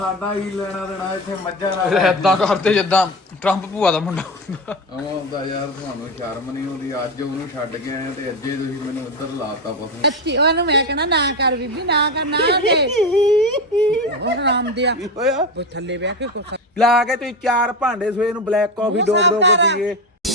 ਸਾਡਾ ਹੀ ਲੈਣਾ ਦੇਣਾ ਇੱਥੇ ਮੱਝਾਂ ਨਾਲ ਏਦਾਂ ਕਰਦੇ ਜਿੱਦਾਂ ਟਰੰਪ ਭੂਆ ਦਾ ਮੁੰਡਾ ਹੁੰਦਾ। ਆਉਂਦਾ ਯਾਰ ਤੁਹਾਨੂੰ ਸ਼ਰਮ ਨਹੀਂ ਆਉਂਦੀ। ਅੱਜ ਉਹਨੂੰ ਛੱਡ ਕੇ ਆਏ ਤੇ ਅੱਜੇ ਤੁਸੀਂ ਮੈਨੂੰ ਉੱਧਰ ਲਾਤਾ ਪਸੂ। ਅੱਛੀ ਉਹਨੂੰ ਮੈਂ ਕਹਿਣਾ ਨਾ ਕਰ ਬੀਬੀ ਨਾ ਕਰ ਨਾ ਦੇ ਉਹ ਰਾਮ ਦਿਆ ਹੋਇਆ ਉਹ ਥੱਲੇ ਬਹਿ ਕੇ ਕੁਛ ਲਾ ਕੇ ਤੁਸੀਂ 4 ਭਾਂਡੇ ਸਵੇਰ ਨੂੰ ਬਲੈਕ ਕਾਫੀ ਡੋਬ ਕੇ ਪੀਏ।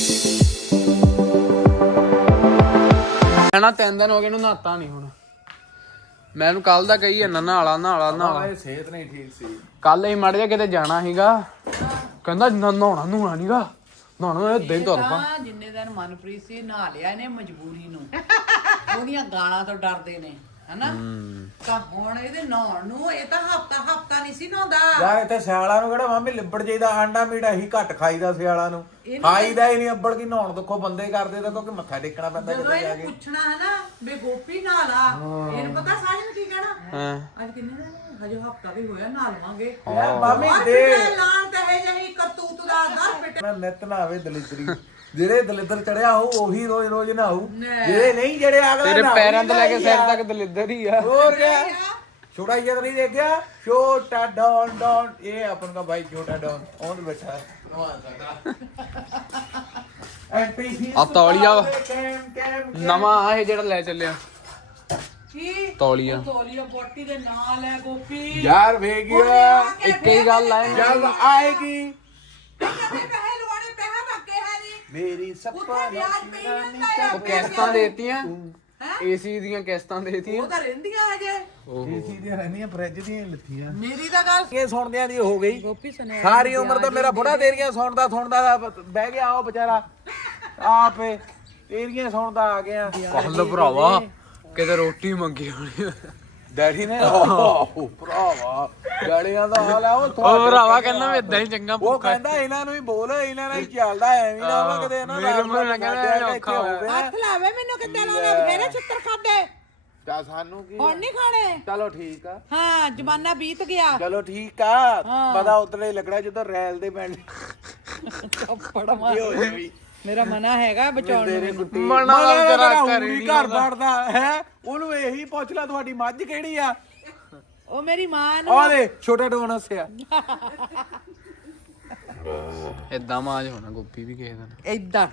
ਨਾ 3 ਦਿਨ ਹੋ ਗਏ ਇਹਨੂੰ ਨਹਾਤਾ ਨਹੀਂ ਹੁਣ। ਮੈਂ ਇਹਨੂੰ ਕੱਲ ਦਾ ਕਹੀ ਜਾਂਦਾ ਨਹਾਲਾ ਸਿਹਤ ਨਹੀਂ ਠੀਕ ਸੀ। ਕੱਲ ਹੀ ਮੜ ਜਾ ਕਿਤੇ ਜਾਣਾ ਸੀਗਾ ਕਹਿੰਦਾ ਨਹਾਉਣਾ ਨੀਗਾ ਨਹਾਉਣਾ ਦਿਨ ਤੋਂ ਆਪਾਂ ਜਿੰਨੇ ਦਿਨ ਮਨਪ੍ਰੀਤ ਸੀ ਨਹਾ ਲਿਆ ਇਹਨੇ ਮਜਬੂਰੀ ਨੂੰ ਉਹਦੀਆਂ ਗਾਲਾਂ ਤੋਂ ਡਰਦੇ ਨੇ ਹਨਾ ਤਾਂ ਹੁਣ ਇਹਦੇ ਨਹਾਉਣ ਨੂੰ ਇਹ ਤਾਂ ਹਫਤਾ ਨਹੀਂ ਸੀ ਨਹਾਉਂਦਾ ਯਾਰ ਇੱਥੇ ਸਿਆਲਾਂ ਨੂੰ ਕਿਹੜਾ ਮਾਮੀ ਲਿਬੜ ਜਾਈਦਾ। ਆਂਡਾ ਮੀਟ ਅਸੀਂ ਘੱਟ ਖਾਈਦਾ ਸਿਆਲਾਂ ਨੂੰ ਖਾਈਦਾ ਹੀ ਨਹੀਂ। ਅੱਬੜ ਕੀ ਨਹਾਉਣ ਦੇਖੋ ਬੰਦੇ ਕਰਦੇ ਤਾਂ ਕਿਉਂਕਿ ਮੱਥਾ ਟੇਕਣਾ ਪੈਂਦਾ ਜਦੋਂ ਇਹਨੂੰ ਪੁੱਛਣਾ ਹਨਾ ਵੀ ਗੋਪੀ ਨਹਾ ਲਾ ਇਹਨੂੰ ਪਤਾ ਸਾਰਿਆਂ ਨੂੰ ਕੀ ਕਹਿਣਾ ਹਾਂ ਅੱਜ ਕਿੰਨੇ ਦਿਨ ਹਜੇ ਹਫਤਾ ਵੀ ਹੋਇਆ ਨਹਾ ਲਵਾਂਗੇ ਯਾਰ ਮਾਮੀ ਔਰ ਦੇ ਲਾਣ ਤਾਂ ਇਹ ਜਹੀ ਕਰਤੂਤ ਦਾ ਦਰ ਪਿੱਟ ਮੈਂ ਨਿਤ ਨਾਵੇ ਦਲਿਦਰੀ ਜਿਹੜੇ ਦਲਿਦਰ ਚੜਿਆ ਹੋ ਉਹੀ ਰੋਜ਼ ਰੋਜ਼ ਨਹਾਉ। ਜਿਹੜੇ ਨਹੀਂ ਜਿਹੜੇ ਅਗਲਾ ਤੇਰੇ ਪੈਰਾਂ ਤੋਂ ਲੈ ਕੇ ਸਿਰ ਤੱਕ ਦਲਿੱਦਰ ਹੀ ਆ। ਹੋਰ ਕਿਆ ਛੋਟਾ ਜਿਹਾ ਨਹੀਂ ਦੇਖਿਆ ਛੋਟਾ ਡੌਨ ਇਹ ਆਪਨ ਦਾ ਭਾਈ ਛੋਟਾ ਡੌਨ ਉਹਨ ਬੈਠਾ ਐਂਟੀ ਆ ਤੌਲੀਆ ਕੈਮ ਨਵਾਂ ਆ ਇਹ ਜਿਹੜਾ ਲੈ ਚੱਲਿਆ ਕੀ ਤੌਲੀਆ ਤੋਲੀਓ ਬੋਟੀ ਦੇ ਨਾਲ ਹੈ ਗੋਪੀ ਯਾਰ ਵੇਖ ਗਿਆ ਇੱਕ ਹੀ ਗੱਲ ਆ ਜਦ ਆਏਗੀ ਪੈਸੇ ਲਵਾਣੇ ਪੈਸਾ ਧੱਕੇ ਹੈ ਨਹੀਂ ਮੇਰੀ ਸੱਪਾ ਉਹ ਕਿਸ਼ਤਾਂ ਦੇਤੀਆਂ ਏਸੀ ਦੀਆਂ ਕਿਸ਼ਤਾਂ ਦੇਤੀਆਂ ਉਹ ਤਾਂ ਰਹਿੰਦੀਆਂ ਹਜੇ ਏਸੀ ਦੀਆਂ ਰਹਿੰਦੀਆਂ ਫ੍ਰਿਜ ਦੀਆਂ ਲੱਥੀਆਂ। ਮੇਰੀ ਤਾਂ ਗੱਲ ਇਹ ਸੁਣਦਿਆਂ ਦੀ ਹੋ ਗਈ ਗੋਪੀ ਸੁਣਿਆ ਸਾਰੀ ਉਮਰ ਤਾਂ ਮੇਰਾ ਬੁੜਾ ਤੇਰੀਆਂ ਸੁਣਦਾ ਬਹਿ ਗਿਆ ਉਹ ਵਿਚਾਰਾ ਆਪੇ ਤੇਰੀਆਂ ਸੁਣਦਾ ਆ ਗਿਆ। ਕੱਲ ਭਰਾਵਾ ਕਿਤੇ ਰੋਟੀ ਮੰਗੀ ਹੋਣੀ ਡੈਡੀ ਨੇ ਓ ਭਰਾਵਾ ਗਾਲੀਆਂ ਦਾ ਹਾਲ ਆ ਉਹ ਉਹ ਭਰਾਵਾ ਕਹਿੰਦਾ ਮੈਂ ਇਦਾਂ ਹੀ ਚੰਗਾ ਉਹ ਕਹਿੰਦਾ ਇਹਨਾਂ ਨੂੰ ਹੀ ਬੋਲ ਇਹਨਾਂ ਨਾਲ ਹੀ ਚੱਲਦਾ ਐਵੇਂ ਨਾ ਹੋਵੇ ਕਿਤੇ ਇਹਨਾਂ ਮੇਰੇ ਮੂੰਹ ਨਾਲ ਕਹਿੰਦਾ ਔਖਾ ਹੋਵੇ। ਹੱਥ ਲਾਵੇ ਮੈਨੂੰ ਕਿੱਦਾਂ ਲਾਉਣਾ ਬਥੇਰੇ ਚਿੱਤਰ ਖਾਦੇ ਤਾਂ ਸਾਨੂੰ ਕੀ ਹੁਣ ਨਹੀਂ ਖਾਣੇ ਚਲੋ ਠੀਕ ਆ ਹਾਂ ਜ਼ਮਾਨਾ ਬੀਤ ਗਿਆ ਚਲੋ ਠੀਕ ਆ ਪਤਾ ਉਤਲੇ ਲੱਗਣਾ ਜਦੋਂ ਰੈਲ ਦੇ ਪੈਣ ਕੱਪੜ ਮਾਰ ਮੇਰਾ ਮਨਾ ਹੈਗਾ ਬਚਾਉਣ ਨੂੰ ਮਨਾ ਤੇਰਾ ਘਰ ਵੜਦਾ ਹੈ ਉਹਨੂੰ ਇਹੀ ਪੁੱਛ ਲੈ ਤੁਹਾਡੀ ਮੱਝ ਕਿਹੜੀ ਆ ਉਹ ਮੇਰੀ ਮਾਂ ਨੂੰ ਆ ਦੇ ਛੋਟਾ ਡੋਨ ਹੱਸਿਆ ਇਦਾਂ ਮਾਜ ਹੋਣਾ ਗੋਪੀ ਵੀ ਕਿਸੇ ਦਿਨ ਏਦਾਂ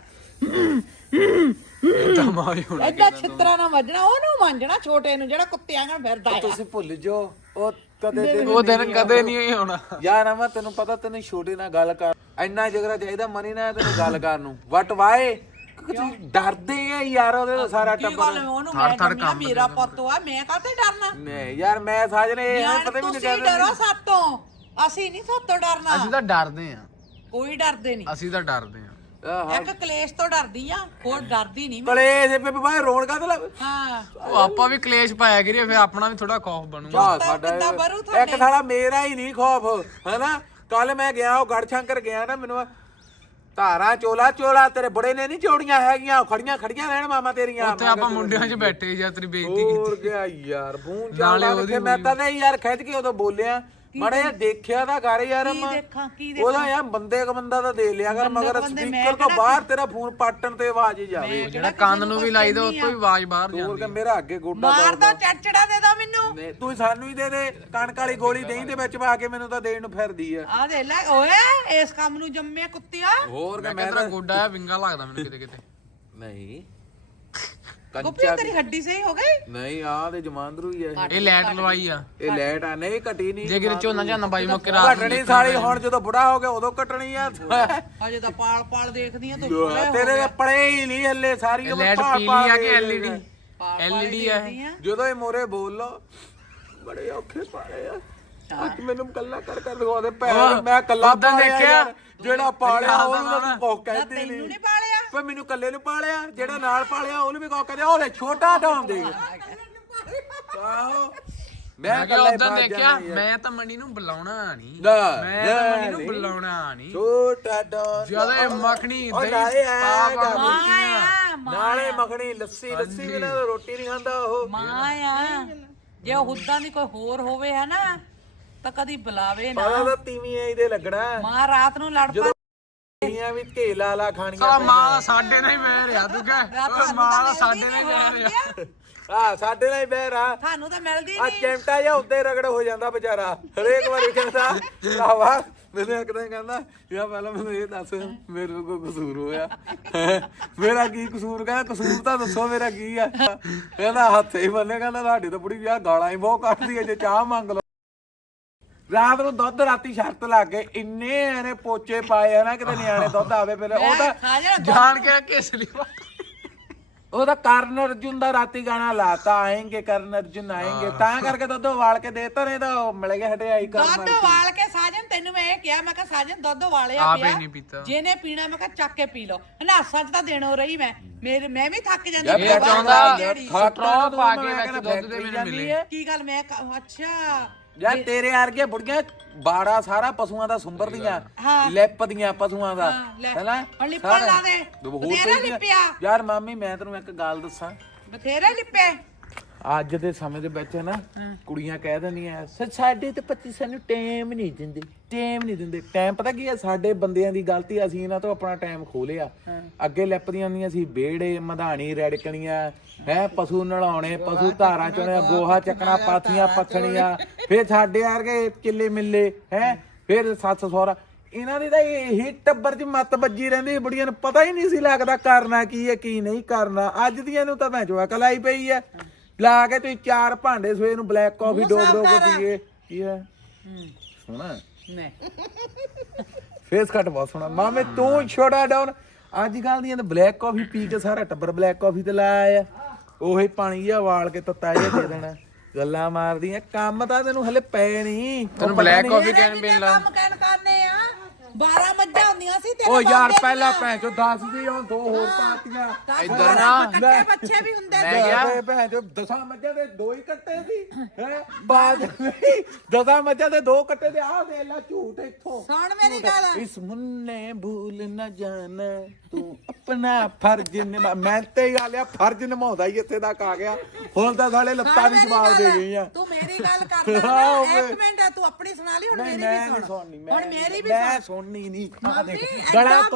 ਇਦਾਂ ਮਾਜ ਹੋਣਾ ਏਦਾਂ ਛਿੱਤਰਾ ਨਾ ਵੱਜਣਾ ਉਹਨੂੰ ਮੰਜਣਾ ਛੋਟੇ ਨੂੰ ਜਿਹੜਾ ਕੁੱਤਿਆਂ ਨਾਲ ਫਿਰਦਾ ਹੈ ਤੁਸੀਂ ਭੁੱਲ ਜਾਓ ਉਹ ਕਦੇ ਉਹ ਦਿਨ ਕਦੇ ਨਹੀਂ ਹੋਣਾ ਯਾਰ ਅਮਾ ਤੈਨੂੰ ਪਤਾ ਤੈਨੂੰ ਛੋਟੇ ਨਾਲ ਗੱਲ ਕਰ ਇੰਨਾ ਜਿਗਰਾ ਚਾਹੀਦਾ ਮਨੀ ਨਾ ਤੈਨੂੰ ਗੱਲ ਕਰਨ ਨੂੰ ਵਟ ਵਾਏ ਤੁਸੀਂ ਡਰਦੇ ਆ ਯਾਰ ਉਹਦੇ ਤੋਂ ਸਾਰਾ ਕੀ ਟੱਬਰ ਗੱਲ ਉਹਨੂੰ ਮੈਂ ਜੰਮਿਆ ਮੇਰਾ ਪੁੱਤ ਆ ਮੈਂ ਕਾਹਤੇ ਡਰਨਾ ਨਹੀਂ ਯਾਰ ਮੈਂ ਸਾਜਨੇ ਇਹ ਯਾਰ ਪਤਾ ਵੀ ਨਹੀਂ ਤੁਸੀਂ ਡਰੋ ਸਾਤੋਂ ਅਸੀਂ ਨਹੀਂ ਸਾਤੋਂ ਡਰਨਾ ਅਸੀਂ ਤਾਂ ਡਰਦੇ ਆ ਕੋਈ ਡਰਦੇ ਨਹੀਂ ਅਸੀਂ ਤਾਂ ਡਰਦੇ ਆ ਇੱਕ ਕਲੇਸ਼ ਤੋਂ ਡਰਦੀ ਆ ਹੋਰ ਡਰਦੀ ਨਹੀਂ ਮੈਂ ਕਲੇ ਜੇ ਬਾਈ ਰੋਣ ਕਾ ਲੱਗ ਹਾਂ ਉਹ ਆਪਾਂ ਵੀ ਕਲੇਸ਼ ਪਾਇਆ ਕਰੀਏ ਫਿਰ ਆਪਣਾ ਵੀ ਥੋੜਾ ਖੌਫ ਬਣੂਗਾ ਕਿੱਦਾਂ ਬਰੂ ਇੱਕ ਸਾਲਾ ਮੇਰਾ ਹੀ ਨਹੀਂ ਖੌਫ ਹੈਨਾ ਕੱਲ ਮੈਂ ਗਿਆ ਉਹ ਗੜ ਸ਼ੰਕਰ ਗਿਆ ਨਾ ਮੈਨੂੰ ਧਾਰਾ ਚੋਲਾ ਤੇਰੇ ਬੁੜੇ ਨੇ ਨਹੀਂ ਚੋੜੀਆਂ ਹੈਗੀਆਂ ਖੜੀਆਂ ਰਹਿਣ ਮਾਮਾ ਤੇਰੀਆਂ ਉੱਥੇ ਆਪਾਂ ਮੁੰਡਿਆਂ 'ਚ ਬੈਠੇ ਜਾਂ ਤੇਰੀ ਬੇਇੱਜ਼ਤੀ ਕੀਤੀ ਹੋਰ ਗਿਆ ਯਾਰ ਫੋਨ ਚੱਲਦਾ ਮੈਂ ਤਾਂ ਨਹੀਂ ਯਾਰ ਖਿੱਚ ਕੇ ਉਦੋਂ ਬੋਲਿਆ ਮਾੜਾ ਜਿਹਾ ਦੇਖਿਆ ਤਾਂ ਕਰ ਯਾਰ ਦੇਖਾਂ ਕੀ ਉਹਦਾ ਯਾਰ ਬੰਦੇ ਕ ਬੰਦਾ ਤਾਂ ਦੇ ਲਿਆ ਕਰ ਮਗਰ ਸਪੀਕਰ ਤੋਂ ਬਾਹਰ ਤੇਰਾ ਫੋਨ ਪਾਟਣ ਤੇ ਆਵਾਜ਼ ਹੀ ਜਾਵੇ ਜਿਹੜਾ ਕੰਨ ਨੂੰ ਵੀ ਲਾਈਦਾ ਉਸ ਤੋਂ ਵੀ ਆਵਾਜ਼ ਬਾਹਰ ਹੋਰ ਜਾਂਦੀ ਕਿ ਮੇਰਾ ਅੱਗੇ ਗੋਡਾ ਮਾਰ ਦੋ ਚੜਚੜਾ ਦੇ ਦੋ ਮੈਨੂੰ ਤੂੰ ਸਾਨੂੰ ਹੀ ਦੇ ਦੇ ਕਣਕ ਵਾਲੀ ਗੋਲੀ ਦਹੀਂ ਦੇ ਵਿੱਚ ਪਾ ਕੇ ਮੈਨੂੰ ਤਾਂ ਦੇਣ ਨੂੰ ਫਿਰਦੀ ਆ ਆ ਦੇ ਲੈ ਓਏ ਇਸ ਕੰਮ ਨੂੰ ਜੰਮੇ ਕੁੱਤਿਆ ਹੋਰ ਕਿ ਮੈਂ ਤੇਰਾ ਗੋਡਾ ਆ ਵਿੰਗਾ ਲੱਗਦਾ ਮੈਨੂੰ ਕਿਤੇ ਨਹੀਂ ਗੋਪੀ ਤੇਰੀ ਹੱਡੀ ਸਹੀ ਹੋ ਗਈ ਨਹੀਂ ਆ ਤੇ ਜਮਾਂਦਰੂ ਹੀ ਆ ਇਹ ਲਾਈਟ ਲਵਾਈ ਆ ਇਹ ਲੈਟ ਆ ਨਹੀਂ ਘਟੀ ਨਹੀਂ ਜੇ ਕਿਤੇ ਝੋਨਾ ਬਾਈ ਮੁੱਕੇ ਰਾਤ ਘਟਣੀ ਸਾਲੀ ਹੁਣ ਜਦੋਂ ਬੁੜਾ ਹੋ ਗਿਆ ਉਦੋਂ ਘਟਣੀ ਆ ਹਜੇ ਤਾਂ ਪਾਲ ਦੇਖਦੀਆਂ ਤੂੰ ਤੇਰੇ ਦੇ ਪੜੇ ਹੀ ਨਹੀਂ ਹੱਲੇ ਸਾਰੀ ਉਮਰ ਲਾਈਟ ਪੀਲੀ ਆ ਕਿ ਐਲਈਡੀ ਆ ਜਦੋਂ ਇਹ ਮੋਰੇ ਬੋਲ ਲੋ ਬੜੇ ਔਖੇ ਪਾਲੇ ਆ ਅੱਜ ਮੈਨੂੰ ਕੱਲਾ ਕਰ ਦਿਖਾ ਦੇ ਪੈਰ ਮੈਂ ਕੱਲਾ ਦੇਖਿਆ ਜਿਹੜਾ ਪਾਲਿਆ ਉਹਨੂੰ ਤਾਂ ਕੋਕ ਕਹਿੰਦੀ ਨਹੀਂ ਤੈਨੂੰ ਨਹੀਂ ਪਾਲਿਆ ਪਰ ਮੈਨੂੰ ਕੱਲੇ ਨੂੰ ਪਾਲਿਆ ਜਿਹੜਾ ਨਾਲ ਪਾਲਿਆ ਉਹਨੂੰ ਵੀ ਕੋਕ ਕਹਿੰਦੇ ਉਹਲੇ ਛੋਟਾ ਢਾਮ ਦੇ ਆਹੋ ਮੈਂ ਕਿ ਉਦੋਂ ਦੇਖਿਆ ਮੈਂ ਤਾਂ ਮਣੀ ਨੂੰ ਬੁਲਾਉਣਾ ਨਹੀਂ ਮੈਂ ਤਾਂ ਮਣੀ ਨੂੰ ਬੁਲਾਉਣਾ ਨਹੀਂ ਛੋਟਾ ਢਾਮ ਜਦੋਂ ਇਹ ਮੱਖਣੀ ਨਾਲੇ ਮੱਖਣੀ ਲੱਸੀ ਬਿਨਾਂ ਰੋਟੀ ਨਹੀਂ ਖਾਂਦਾ ਉਹ ਮਾਂ ਆ ਜੇ ਹੁੱਦਾਂ ਦੀ ਕੋਈ ਹੋਰ ਹੋਵੇ ਹੈ ਨਾ ਤਾਂ ਕਦੀ ਬੁਲਾਵੇ ਨਾ ਪਤਾ ਤਾਂ ਤੀਵੀਂ ਐ ਇਹਦੇ ਲੱਗਣਾ ਮਾਂ ਰਾਤ ਨੂੰ ਲੜ ਪਈਆਂ ਵੀ ਢੇਲਾ ਲਾ ਖਾਣੀਆਂ ਸਾਲਾ ਮਾਂ ਦਾ ਸਾਡੇ ਨਾਲ ਹੀ ਮੈਂ ਰਿਹਾ ਤੂੰ ਕਹਿ ਮਾਂ ਦਾ ਸਾਡੇ ਨਾਲ ਹੀ ਮੈਂ ਰਿਹਾ ਸਾਡੇ ਨਾਲ ਹੀ ਬਹਿਰ ਆ ਤੁਹਾਨੂੰ ਤਾਂ ਮਿਲਦੀ ਆ ਨਹੀਂ। ਚਿਮਟਾ ਜਿਹਾ ਉੱਤੇ ਰਗੜ ਹੋ ਜਾਂਦਾ ਵਿਚਾਰਾ ਹਰੇਕ ਵਾਰੀ ਕਹਿੰਦਾ ਭਰਾਵਾ ਮੈਨੂੰ ਇੱਕ ਦਿਨ ਕਹਿੰਦਾ ਯਾ ਪਹਿਲਾਂ ਮੈਨੂੰ ਇਹ ਦੱਸ ਮੇਰੇ ਕੋਲ ਕਸੂਰ ਹੋਇਆ ਮੇਰਾ ਕੀ ਕਸੂਰ? ਕਹਿੰਦਾ ਕਸੂਰ ਤਾਂ ਦੱਸੋ ਮੇਰਾ ਕੀ ਆ? ਕਹਿੰਦਾ ਹੱਥ ਹੀ ਬੰਨੇ ਕਹਿੰਦਾ ਤੁਹਾਡੀ ਤਾਂ ਬੁੜੀ ਵਿਆਹ ਗਾਲਾਂ ਹੀ ਬਹੁਤ ਕੱਢਦੀ ਹੈ ਜੇ ਚਾਹ ਮੰਗ ਲਓ। ਰਾਤ ਨੂੰ ਦੁੱਧ ਰਾਤੀ ਸ਼ਰਤ ਲੱਗ ਗਏ ਇੰਨੇ ਇਹਨੇ ਪੋਚੇ ਪਾਏ ਆ ਨਾ ਕਿਤੇ ਨਿਆਣੇ ਦੁੱਧ ਆਵੇ ਪਹਿਲੇ ਉਹ ਤਾਂ ਜਾਣ ਕੇ ਕਿਸ ਲਈ ਉਹਦਾ ਕਰਨ ਅਰਜੁਨ ਦਾ ਰਾਤੀ ਗਾਣਾ ਲਾਤਾ ਆਏਂਗੇ ਕਰਨ ਅਰਜੁਨ ਆਏਂਗੇ ਤਾਂ ਕਰਕੇ ਦੁੱਧ ਉਬਾਲ ਕੇ ਦੇਤਾ ਨਹੀਂ ਤਾਂ ਉਹ ਮਿਲ ਗਿਆ ਹਟਿਆਈ ਕਰਨ ਦੁੱਧ ਉਬਾਲ ਕੇ ਸਾਜਨ ਤੈਨੂੰ ਮੈਂ ਇਹ ਕਿਹਾ ਮੈਂ ਕਿਹਾ ਸਾਜਨ ਦੁੱਧ ਉਬਾਲਿਆ ਆਪ ਹੀ ਪਿਆ ਨਹੀਂ ਪੀਤਾ। ਜਿਹਨੇ ਪੀਣਾ ਮੈਂ ਕਿਹਾ ਚੱਕ ਕੇ ਪੀ ਲਓ ਹਨਾਸਾ ਚ ਤਾਂ ਦੇਣੋ ਰਹੀ ਮੈਂ ਵੀ ਥੱਕ ਜਾਂਦੀ ਇਹ ਚਾਹੁੰਦਾ ਖਟਰਾ ਪਾ ਕੇ ਵਿੱਚ ਦੁੱਧ ਦੇ ਮੈਨੂੰ ਮਿਲੇ। ਕੀ ਗੱਲ ਮੈਂ ਅੱਛਾ ਯਾਰ ਤੇਰੇ ਵਰਗੇ ਬੁੜੀਆਂ ਬਾੜਾ ਸਾਰਾ ਪਸ਼ੂਆਂ ਦਾ ਸੁੰਬਰਦੀਆਂ ਹਾਂ। ਲਿਪਦੀਆਂ ਪਸ਼ੂਆਂ ਦਾ ਹੈਨਾ ਹੁਣ ਲਿਪਣ ਲਾ ਦੇ ਬਥੇਰਾ ਲਿਪਿਆ ਯਾਰ ਮਾਮੀ ਮੈਂ ਤੈਨੂੰ ਇੱਕ ਗੱਲ ਦੱਸਾਂ ਬਥੇਰਾ ਲਿਪੇ ਅੱਜ ਦੇ ਸਮੇਂ ਦੇ ਵਿੱਚ ਨਾ ਕੁੜੀਆਂ ਕਹਿ ਦਿੰਦੀਆਂ ਸਾਡੇ ਤੇ ਪਤੀ ਸਾਨੂੰ ਟਾਈਮ ਨਹੀਂ ਦਿੰਦੇ ਟਾਈਮ ਪਤਾ ਕੀ ਆ ਸਾਡੇ ਬੰਦਿਆਂ ਦੀ ਗਲਤੀ ਅਸੀਂ ਇਹਨਾਂ ਤੋਂ ਆਪਣਾ ਟਾਈਮ ਖੋ ਲਿਆ ਅੱਗੇ ਲਿਪਦੀਆਂ ਹੁੰਦੀਆਂ ਸੀ ਵਿਹੜੇ ਮਧਾਣੀ ਰੜਕਣੀਆਂ ਹੈ ਪਸ਼ੂ ਨਲਾਉਣੇ ਪਸ਼ੂ ਧਾਰਾਂ ਚੋਣੇ ਗੋਹਾ ਚੱਕਣਾ ਪਾਥੀਆਂ ਪੱਥਣੀਆਂ ਫਿਰ ਸਾਡੇ ਵਰਗੇ ਕਿੱਲੇ ਮਿੱਲੇ ਹੈ ਫਿਰ ਸੱਸ ਸਹੁਰਾ ਇਹਨਾਂ ਦੀ ਤਾਂ ਇਹੀ ਟੱਬਰ 'ਚ ਮੱਤ ਵੱਜੀ ਰਹਿੰਦੀ ਬੁੜੀਆਂ ਨੂੰ ਪਤਾ ਹੀ ਨਹੀਂ ਸੀ ਲੱਗਦਾ ਕਰਨਾ ਕੀ ਹੈ ਕੀ ਨਹੀਂ ਕਰਨਾ ਅੱਜ ਦੀਆਂ ਨੂੰ ਤਾਂ ਮੈਂ ਜੋ ਅਕਲ ਆਈ ਪਈ ਹੈ ਲਾ ਕੇ ਤੁਸੀਂ 4 ਭਾਂਡੇ ਸਵੇਰ ਨੂੰ ਬਲੈਕ ਕਾਫੀ ਡੋਬ ਕੇ ਪੀਏ ਕੀ ਹੈ ਸੋਹਣਾ ਨਹੀਂ ਫੇਸ ਕੱਟ ਬਹੁਤ ਸੋਹਣਾ ਮਾਮੇ ਤੂੰ ਛੋੜਾ ਡਾਊਨ ਅੱਜ ਕੱਲ ਦੀਆਂ ਤਾਂ ਬਲੈਕ ਕਾਫੀ ਪੀ ਕੇ ਸਾਰਾ ਟੱਬਰ ਬਲੈਕ ਕਾਫੀ ਤੇ ਲਾਇਆ ਆ ਉਹੀ ਪਾਣੀ ਜਿਹਾ ਉਬਾਲ ਕੇ ਤੱਤਾ ਜਿਹਾ ਦੇ ਦੇਣਾ ਗੱਲਾਂ ਮਾਰਦੀਆਂ ਕੰਮ ਤਾਂ ਤੈਨੂੰ ਹਲੇ ਪਏ ਨਹੀਂ ਤੈਨੂੰ ਬਲੈਕ ਕਾਫੀ ਕਹਿਣ ਪੀਣ ਕੰਮ ਕਹਿਣ ਕਰਨੇ ਆ 12 ਮੱਝਾਂ ਹੁੰਦੀਆਂ ਸੀ ਤੇਰੇ ਓ ਯਾਰ ਪਹਿਲਾਂ ਭੈਣ ਚੋ 10 ਸੀ ਹੁਣ 2 ਹੋਰ ਪਾਤੀਆਂ ਇੱਧਰ ਨਾ ਕੱਟੇ ਬੱਚੇ ਵੀ ਹੁੰਦੇ ਮੈਂ ਕਿਹਾ ਭੈਣ ਚੋ 10 ਮੱਝਾਂ ਦੇ 2 ਹੀ ਕੱਟੇ ਸੀ ਹੈ ਬਾਅਦ 10 ਮੱਝਾਂ ਦੇ 2 ਕੱਟੇ ਤੇ ਆਹ ਦੇ ਲੈ ਝੂਠ ਇੱਥੋਂ ਸੁਣ ਮੇਰੀ ਗੱਲ ਇਸ ਮੁੰਨੇ ਭੂਲ ਨਾ ਜਾਣਾ ਤੂੰ ਆਪਣਾ ਫਰਜ਼ ਮੈਂ ਤੇ ਗੱਲ ਆ ਫਰਜ਼ ਨਿਭਾਉਂਦਾ ਹੀ ਇੱਥੇ ਤੱਕ ਆ ਗਿਆ ਹੁਣ ਤਾਂ ਸਾਲੇ ਲੱਤਾਂ ਵੀ ਜਵਾਬ ਦੇ ਗਈਆਂ ਤੂੰ ਮੇਰੀ ਗੱਲ ਕਰਦਾ ਇੱਕ ਮਿੰਟ ਤੂੰ ਆਪਣੀ ਸੁਣਾ ਲਈ ਹੁਣ ਮੇਰੀ ਵੀ ਸੁਣ ਹੁਣ ਮੇਰੀ ਵੀ ਮੈਂ ਸੁਣਨੀ ਨਹੀਂ ਆ ਦੇਖ ਗਲਾ ਤੋਂ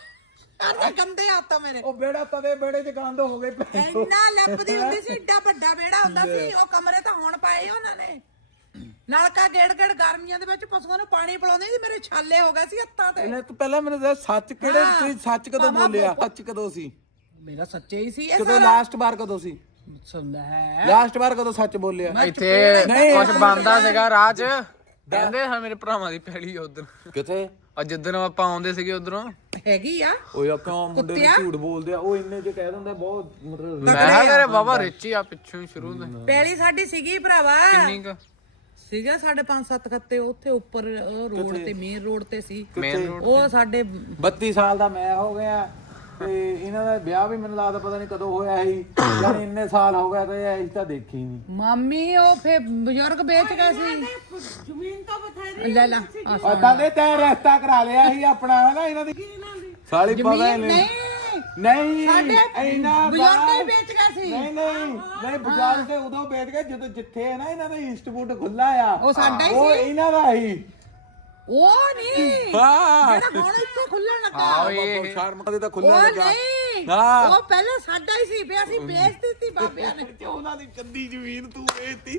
ਅਰੇ ਗੰਦੇ ਹੱਥ ਮੇਰੇ ਉਹ ਬੇੜਾ ਤਦੇ ਬੇੜੇ 'ਚ ਗੰਦ ਹੋ ਗਏ ਇੰਨਾ ਲੱਭਦੀ ਹੁੰਦੀ ਸੀ ਏਡਾ ਵੱਡਾ ਬੇੜਾ ਹੁੰਦਾ ਸੀ ਉਹ ਕਮਰੇ ਤਾਂ ਹੁਣ ਪਾਏ ਉਹਨਾਂ ਨੇ ਨਲਕਾ ਗੇੜ ਗਰਮੀਆਂ ਦੇ ਵਿੱਚ ਪਸ਼ੂਆਂ ਨੂੰ ਪਾਣੀ ਪਿਲਾਉਂਦੇ ਸੀ ਮੇਰੇ ਛਾਲੇ ਹੋ ਗਏ ਸੀ ਹੱਥਾਂ ਤੇ ਇਹਨੇ ਤੂੰ ਪਹਿਲਾਂ ਮੈਨੂੰ ਦੱਸ ਸੱਚ ਕਿਹੜੇ ਤੁਸੀਂ ਸੱਚ ਕਦੋਂ ਬੋਲਿਆ ਸੱਚ ਕਦੋਂ ਸੀ ਮੇਰਾ ਸੱਚੇ ਹੀ ਸੀ ਇਹ ਕਦੋਂ ਲਾਸਟ ਵਾਰ ਕਦੋਂ ਸੀ ਸੁਣਦਾ ਹੈ ਲਾਸਟ ਵਾਰ ਕਦੋਂ ਸੱਚ ਬੋਲਿਆ ਇੱਥੇ ਕੁਝ ਬੰਦਾ ਸੀਗਾ ਰਾਹ 'ਚ ਕਹਿੰਦੇ ਹਾਂ ਮੇਰੇ ਭਰਾਵਾਂ ਦੀ ਪੈਲੀ ਉਧਰ ਕਿੱਥੇ ਅੱਜ ਜਿੱਦਣ ਆਪਾਂ ਆਉਂਦੇ ਸੀਗੇ ਉਧਰੋਂ ਹੈਗੀ ਆ ਓਏ ਆ ਕਿਉਂ ਮੁੰਡੇ ਨੂੰ ਝੂਠ ਬੋਲਦੇ ਆ ਉਹ ਇੰਨੇ ਚ ਕਹਿ ਦਿੰਦਾ ਬਹੁਤ ਮਤਲਬ ਮੈਂ ਕਿਹਾ ਤੇਰੇ ਬਾਬਾ ਰਿਚੀ ਆ ਪਿੱਛੋਂ ਹੀ ਸ਼ੁਰੂ ਤੋਂ ਪੈਲੀ ਸਾਡੀ ਸੀਗੀ ਭਰਾਵਾ ਕਿੰਨੀ ਕ ਸੀਗਾ ਸਾਡੇ 5-7 ਖੱਤੇ ਉੱਥੇ ਉੱਪਰ ਰੋਡ ਤੇ ਮੇਨ ਰੋਡ ਤੇ ਸੀ ਮੇਨ ਰੋਡ ਉਹ ਸਾਡੇ 32 ਸਾਲ ਦਾ ਮੈਂ ਹੋ ਗਿਆ ਤੇ ਇਹਨਾਂ ਦਾ ਵਿਆਹ ਵੀ ਮੈਨੂੰ ਲੱਗਦਾ ਪਤਾ ਨਹੀਂ ਕਦੋਂ ਹੋਇਆ ਸੀ ਯਾਨੀ ਇੰਨੇ ਸਾਲ ਹੋ ਗਏ ਤੇ ਅਸੀਂ ਤਾਂ ਦੇਖੀ ਨਹੀਂ ਮਾਮੀ ਉਹ ਫੇ ਬਜ਼ੁਰਗ ਵੇਚ ਗਏ ਸੀ ਜ਼ਮੀਨ ਤਾਂ ਬਥੇਰੀ ਲੈ ਲਾ ਉਦਾਂ ਦੇ ਤੈਂ ਰਸਤਾ ਕਰਾ ਲਿਆ ਸੀ ਆਪਣਾ ਹੈ ਨਾ ਇਹਨਾਂ ਦੀ ਸਾਲੀ ਪਤਾ ਹੀ ਨਹੀਂ ਨਹੀਂ ਇਹਨਾਂ ਬਜ਼ੁਰਗ ਹੀ ਵੇਚ ਗਏ ਸੀ ਨਹੀਂ ਬਾਜ਼ਾਰ ਤੇ ਉਦੋਂ ਵੇਚ ਗਏ ਜਦੋਂ ਜਿੱਥੇ ਹੈ ਨਾ ਇਹਨਾਂ ਦਾ ਇੰਸਟੀਚਿਊਟ ਖੁੱਲਾ ਆ ਉਹ ਸਾਡਾ ਹੀ ਉਹ ਸੀ ਇਹਨਾਂ ਦਾ ਹੀ ਉਹ ਨਹੀਂ ਹਾਂ ਜਿਹੜਾ ਹੁਣ ਇੱਥੇ ਖੁੱਲਣ ਲੱਗਾ ਉਹ ਸ਼ਰਮ ਕਦੇ ਤਾਂ ਖੁੱਲਣ ਉਹ ਲੱਗਾ ਨਹੀਂ ਹਾਂ ਉਹ ਪਹਿਲਾਂ ਸਾਡਾ ਹੀ ਸੀ ਫੇ ਅਸੀਂ ਵੇਚ ਦਿੱਤੀ ਬਾਬਿਆਂ ਨੇ ਤੇ ਉਹਨਾਂ ਦੀ ਚੰਦੀ ਜ਼ਮੀਨ ਤੂੰ ਵੇਚਤੀ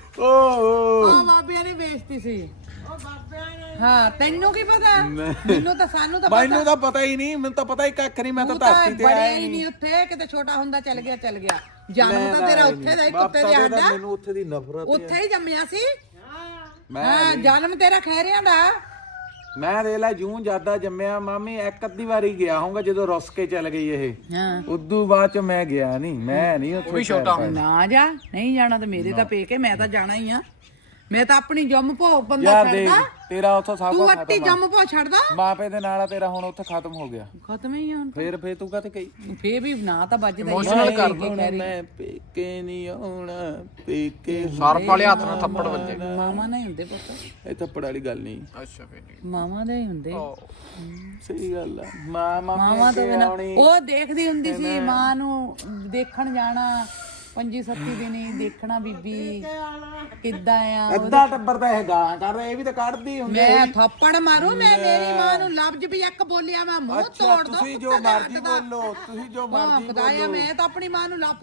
ਓ ਉਹ ਬਾਬਿਆਂ ਨੇ ਵੇਚਤੀ ਸੀ ਉਹ ਬਾਬਿਆਂ ਨੇ ਹਾਂ ਤੈਨੂੰ ਕੀ ਪਤਾ ਮੈਨੂੰ ਤਾਂ ਸਾਨੂੰ ਤਾਂ ਮੈਨੂੰ ਤਾਂ ਪਤਾ ਹੀ ਨਹੀਂ ਮੈਨੂੰ ਤਾਂ ਪਤਾ ਹੀ ਕੱਖ ਨਹੀਂ ਮੈਂ ਤਾਂ ਧਰਤੀ ਤੇ ਆਇਆ ਹੀ ਨਹੀਂ ਉੱਥੇ ਕਿਤੇ ਛੋਟਾ ਹੁੰਦਾ ਚੱਲ ਗਿਆ ਜਨਮ ਤਾਂ ਤੇਰਾ ਉੱਥੇ ਦਾ ਹੀ ਕੁੱਤੇ ਦੇ ਆਂਡਾ ਮੈਨੂੰ ਉੱਥੇ ਦੀ ਨਫ਼ਰਤ ਉੱਥੇ ਹੀ ਜੰਮਿਆ ਸੀ ਮੈਂ ਹਾਂ ਜਨਮ ਤੇਰਾ ਖੈਰਿਆਂ ਦਾ ਮੈਂ ਦੇ ਲੈ ਜੂੰ ਜਿਆਦਾ ਜੰਮਿਆ ਮਾਮੀ ਇੱਕ ਅੱਧੀ ਵਾਰੀ ਗਿਆ ਹੋਊਗਾ ਜਦੋਂ ਰੁੱਸ ਕੇ ਚੱਲ ਗਈ ਇਹ ਹਾਂ ਉਦੋਂ ਬਾਅਦ ਚ ਮੈਂ ਗਿਆ ਨਹੀਂ ਮੈਂ ਨਹੀਂ ਉੱਥੇ ਵੀ ਛੋਟਾ ਨਾ ਜਾ ਨਹੀਂ ਜਾਣਾ ਤੇ ਮੇਰੇ ਤਾਂ ਪੇਕੇ ਮੈਂ ਤਾਂ ਜਾਣਾ ਹੀ ਆ ਮੈਂ ਤਾਂ ਆਪਣੀ ਜੰਮ ਭੋ ਬੰਦਾ ਯਾਰ ਦੇਖ ਛੱਡਦਾ ਤੇਰਾ ਉੱਥੋਂ ਸਭ ਤੂੰ ਕੁਝ ਅੱਟੀ ਜੰਮ ਭੋ ਛੱਡਦਾ ਮਾਪੇ ਦੇ ਨਾਲ ਤੇਰਾ ਹੁਣ ਉੱਥੇ ਖਤਮ ਹੋ ਗਿਆ ਖਤਮ ਹੀ ਆ ਹੁਣ ਫੇਰ ਤੂੰ ਕਾਤੇ ਗਈ ਫੇ ਵੀ ਨਾ ਤਾਂ ਵੱਜਦਾ ਹੀ Emotional ਆ। ਕਰ ਮੈਂ ਪੇਕੇ ਨਹੀਂ ਆਉਣਾ ਪੇਕੇ ਸਰਪ ਵਾਲੇ ਹੱਥ ਨਾਲ ਥੱਪੜ ਵੱਜੇ ਮਾਮਾ ਨਹੀਂ ਹੁੰਦੇ ਪੁੱਤ ਇਹ ਥੱਪੜ ਵਾਲੀ ਗੱਲ ਨਹੀਂ ਅੱਛਾ ਫੇਰ ਮਾਮਾ ਦੇ ਹੀ ਹੁੰਦੇ ਸਹੀ ਗੱਲ ਆ ਮਾਮਾ ਮਾਮਾ ਤੋਂ ਬਿਨਾ ਉਹ ਦੇਖਦੀ ਹੁੰਦੀ ਸੀ ਮਾਂ ਨੂੰ ਦੇਖਣ ਜਾਣਾ 25-27 ਦਿਨੀ ਦੇਖਣਾ ਬੀਬੀ ਕਿੱਦਾਂ ਆ ਅੱਧਾ ਟੱਬਰ ਤਾਂ ਇਹ ਗਾਲਾਂ ਕਰ ਰਿਹਾ ਇਹ ਵੀ ਤਾਂ ਕੱਢਦੀ ਹੁੰਦੀ ਮੈਂ ਥੱਪੜ ਮਾਰੂ ਮੈਂ ਮੇਰੀ ਮਾਂ ਨੂੰ ਲਫ਼ਜ਼ ਵੀ ਇੱਕ ਬੋਲਿਆ ਮੈਂ ਮੂੰਹ ਤੋੜ ਦੋ ਤੁਸੀਂ ਜੋ ਮਰਜ਼ੀ ਬੋਲੋ ਤੁਸੀਂ ਜੋ ਮਰਜ਼ੀ ਖੁਦਾਇਆ ਮੈਂ ਤਾਂ ਆਪਣੀ ਮਾਂ ਨੂੰ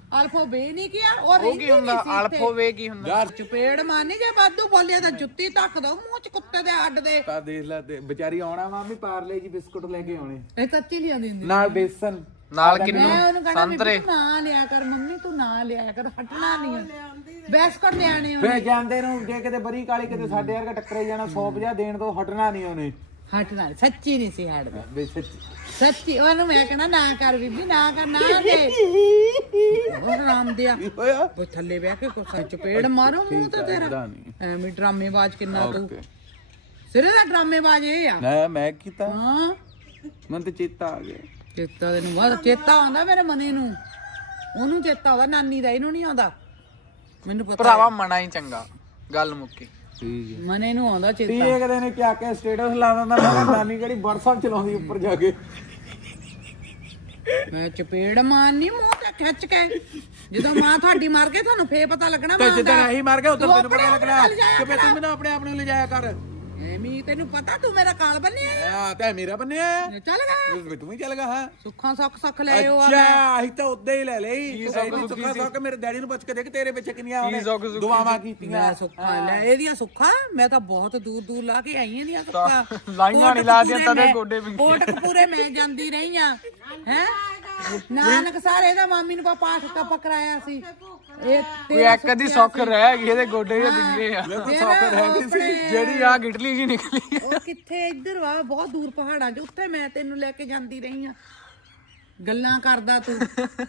ਅਲਫੋ ਬੇ ਨਹੀਂ ਕਿਹਾ ਉਹ ਉਹ ਕੀ ਹੁੰਦਾ ਅਲਫੋ ਵੇ ਕੀ ਹੁੰਦਾ ਯਾਰ ਚਪੇੜ ਮਾਰਨੀ ਜੇ ਵਾਧੂ ਬੋਲਿਆ ਤਾਂ ਜੁੱਤੀ ਧੱਕ ਦੋ ਮੂੰਹ ਚ ਕੁੱਤੇ ਦੇ ਅੱਡ ਦੇ ਤਾਂ ਦੇਖ ਲੈ ਤੇ ਵਿਚਾਰੀ ਆਉਣਾ ਮਾਮੀ ਪਾਰਲੇ ਜੀ ਬਿਸਕੁਟ ਲੈ ਕੇ ਆਉਣੇ ਇਹ ਕੱਚੀ ਲਿਆਂਦੀ ਹੁੰਦੀ ਨਾਲ ਬੇਸਨ ਨਾਲ ਕਿੰਨੂ ਮੈਂ ਉਹਨੂੰ ਕਹਿੰਦਾ ਸੰਤਰੇ ਤੂੰ ਨਾ ਲਿਆ ਕਰ ਮੰਮੀ ਤੂੰ ਨਾ ਲਿਆ ਕਰ ਹਟਣਾ ਨਹੀਂ ਬਿਸਕੁਟ ਲਿਆਣੇ ਉਹਨੇ ਫੇ ਜਾਂਦੇ ਨੂੰ ਜੇ ਕਿਤੇ ਬਰੀ ਕਾਲੀ ਕਿਤੇ ਸਾਡੇ ਵਰਗਾ ਟੱਕਰੇ ਜਾਣਾ 150 ਦੇਣ ਤੋਂ ਹਟਣਾ ਨਹੀਂ ਉਹਨੇ ਹਟਣਾ ਨੀ, ਸੱਚੀ ਨਹੀਂ ਸੀ ਹਟਦਾ ਬੇ ਸੱਚੀ ਸੱਚੀ ਉਹਨੂੰ ਮੈਂ ਕਹਿਣਾ ਨਾ ਕਰ ਬੀਬੀ ਨਾ ਕਰ ਨਾ ਦੇ ਉਹ ਰਾਮ ਦਿਆ ਕੀ ਹੋਇਆ ਉਹ ਥੱਲੇ ਬਹਿ ਕੇ ਕੁਛ ਚਪੇੜ ਮਾਰੋ ਮੂੰਹ ਤੇ ਤੇਰਾ ਏਦਾਂ ਨਹੀਂ ਐਵੇਂ ਡਰਾਮੇਬਾਜ਼ ਕਿੰਨਾ ਤੂੰ ਓਕੇ ਸਿਰੇ ਦਾ ਡਰਾਮੇਬਾਜ਼ ਇਹ ਆ ਨਾ ਮੈਂ ਕੀਤਾ ਹਾਂ ਮਨ ਤੇ ਚੇਤਾ ਆ ਗਿਆ ਚੇਤਾ ਤੈਨੂੰ ਬਹੁਤ ਚੇਤਾ ਆਉਂਦਾ ਮੇਰੇ ਮਨੇ ਨੂੰ ਉਹਨੂੰ ਚੇਤਾ ਆਉਂਦਾ ਨਾਨੀ ਦਾ ਇਹਨੂੰ ਨਹੀਂ ਆਉਂਦਾ ਮੈਨੂੰ ਪਤਾ ਭਰਾਵਾ ਮਣਾ ਹੀ ਚੰਗਾ ਗੱਲ ਮੁੱਕੀ ਠੀਕ ਹੈ ਮਨੇ ਨੂੰ ਆਉਂਦਾ ਚੇਤਾ ਤੀ ਇੱਕ ਦਿਨ ਕਿਆ ਕੇ ਸਟੇਟਸ ਲਾ ਦਿੰਦਾ ਮੈਂ ਕਿਹਾ ਨਾਨੀ ਕਿਹੜੀ WhatsApp ਚਲਾਉਂਦੀ ਉੱਪਰ ਜਾ ਕੇ ਮੈਂ ਚਪੇੜ ਮਾਰਨੀ ਮੂੰਹ ਤੇ ਖਿੱਚ ਕੇ ਜਦੋਂ ਮਾਂ ਤੁਹਾਡੀ ਮਰ ਗਈ ਤੁਹਾਨੂੰ ਫੇਰ ਪਤਾ ਲੱਗਣਾ ਤੇ ਮਾਂ ਜਿੱਦਣ ਦਾ ਅਸੀਂ ਮਰ ਗਏ ਉਦੋਂ ਤੂੰ ਤੈਨੂੰ ਪਤਾ ਆਪਣੇ ਲੱਗਣਾ ਆਪ ਨੂੰ ਲਿਜਾਇਆ ਕਿ ਬੇ ਤੂੰ ਮੈਨੂੰ ਆਪਣੇ ਆਪ ਨੂੰ ਲਿਜਾਇਆ ਕਰ ਐਵੇਂ ਤੈਨੂੰ ਪਤਾ ਤੂੰ ਮੇਰਾ ਕਾਲ ਬੰਨਿਆ ਆ ਤੇ ਮੇਰਾ ਬੰਨਿਆ ਆ ਚੱਲ ਗਾ ਤੂੰ ਵੀ ਚੱਲ ਗਿਆ ਹਾਂ ਸੁੱਖਾਂ ਸੁੱਖ ਲੈ ਉਹ ਆ ਅੱਛਾ ਅਸੀਂ ਤਾਂ ਉਦਾਂ ਹੀ ਲੈ ਲਈ ਸੁੱਖਾ ਸੁੱਖ ਮੇਰੇ ਡੈਡੀ ਨੂੰ ਪੁੱਛ ਕੇ ਦੇਖ ਤੇਰੇ ਪਿੱਛੇ ਕਿੰਨੀਆਂ ਉਹਨੇ ਦੁਆਵਾਂ ਕੀਤੀਆਂ ਮੈਂ ਸੁੱਖਾਂ ਲੈ ਇਹਦੀਆਂ ਸੁੱਖਾਂ ਮੈਂ ਤਾਂ ਬਹੁਤ ਦੂਰ ਦੂਰ ਲਾ ਕੇ ਆਈ ਇਹਦੀਆਂ ਸੁੱਖਾਂ ਲਾਈਆਂ ਨਹੀਂ ਲਾ ਦੀਆਂ ਤਦੇ ਗੋਡੇ ਵੀ ਕੋਟਕਪੂਰੇ ਮੈਂ ਜਾਂਦੀ ਰਹੀ ਆ ਹੈ ਨਾਨਕ ਸਾਰੇ ਦਾ ਮਾਮੀ ਨੂੰ ਪਾਠ ਕੱਪ ਕਰਾਇਆ ਸੀ ਇਹ ਕੋਈ ਇੱਕ ਅੱਧੀ ਸੁੱਖ ਰਹਿ ਗਈ ਇਹਦੇ ਗੋਡੇ ਜਿਹੇ ਡਿੱਗੇ ਆ ਜਿਹੜੀ ਆ ਗਿਟਲੀ ਜੀ ਨਿਕਲੀ ਉਹ ਕਿੱਥੇ ਇੱਧਰ ਵਾ ਬਹੁਤ ਦੂਰ ਪਹਾੜਾਂ 'ਚ ਉੱਥੇ ਮੈਂ ਤੈਨੂੰ ਲੈ ਕੇ ਜਾਂਦੀ ਰਹੀ ਆ ਗੱਲਾਂ ਕਰਦਾ ਤੂੰ